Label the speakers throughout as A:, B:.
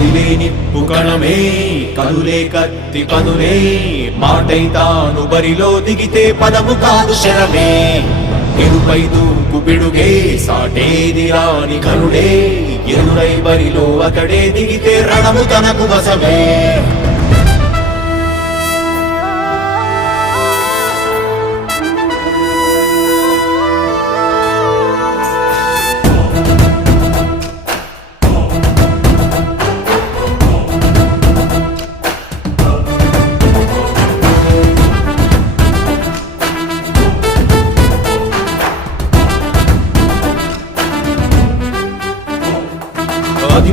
A: కదిలే నిప్పు కణమే కదులే కత్తి పదులే మాటై తాను బరిలో దిగితే పదము కాదు శరమే ఎరుపై దూకు పిడుగే సాటేది రాని కరుడే ఎదురై బరిలో అతడే దిగితే రణము తనకు వసమే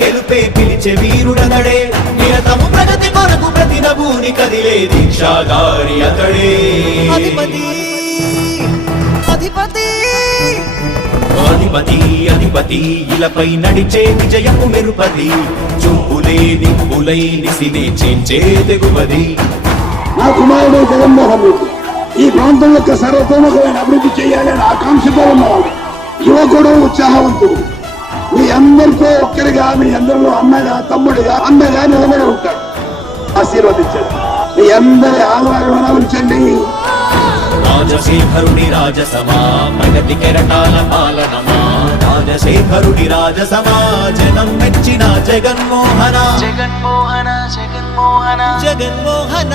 A: గెలుపే పిలిచే వీరుడతడే. నిరతము ప్రగతి కొరకు ప్రతి నభూని కదిలే దీక్షాధారి అతడే.
B: అధిపతి అధిపతి.
A: అధిపతి అధిపతి ఇలపై నడిచే విజయము మెరుపది. చూపులే నిప్పులై నిసినే చేంచే తెగువది.
C: నా కుమారుడు జగన్మోహన్ రెడ్డి ఈ ప్రాంతం యొక్క సర్వతోముఖమైన అభివృద్ధి చేయాలని ఆకాంక్షతో ఉన్నవాడు. యువకుడు ఉత్సాహవంతుడు. మీ అందరితో ఒక్కరిగా మీ అందరిలో అన్నగా తమ్ముడిగా అన్నగా నిలబడి ఉంటాడు. ఆశీర్వదించండి. మీ అందరి ఆదరణ ఉంచండి
A: రాజశేఖరుడి రాజసమా ప్రగతి కెరటాల పాలనమా? రాజశేఖరుడి రాజసమా జనం మెచ్చిన జగన్మోహన?
B: జగన్మోహన జగన్మోహన?
A: జగన్మోహన?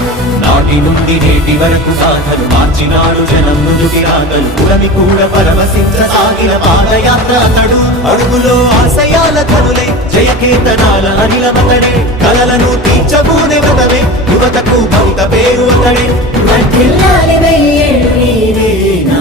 A: నాటి నుండి నేటి వరకు సాధలు మార్చినాడు జనం ముందుకి రాగలు పురమి కూడా పరమసించ సాగిన పాదయాత్ర అతడు. అడుగులో ఆశయాల కనులై జయకేతనాల అనిలమతడే కలలను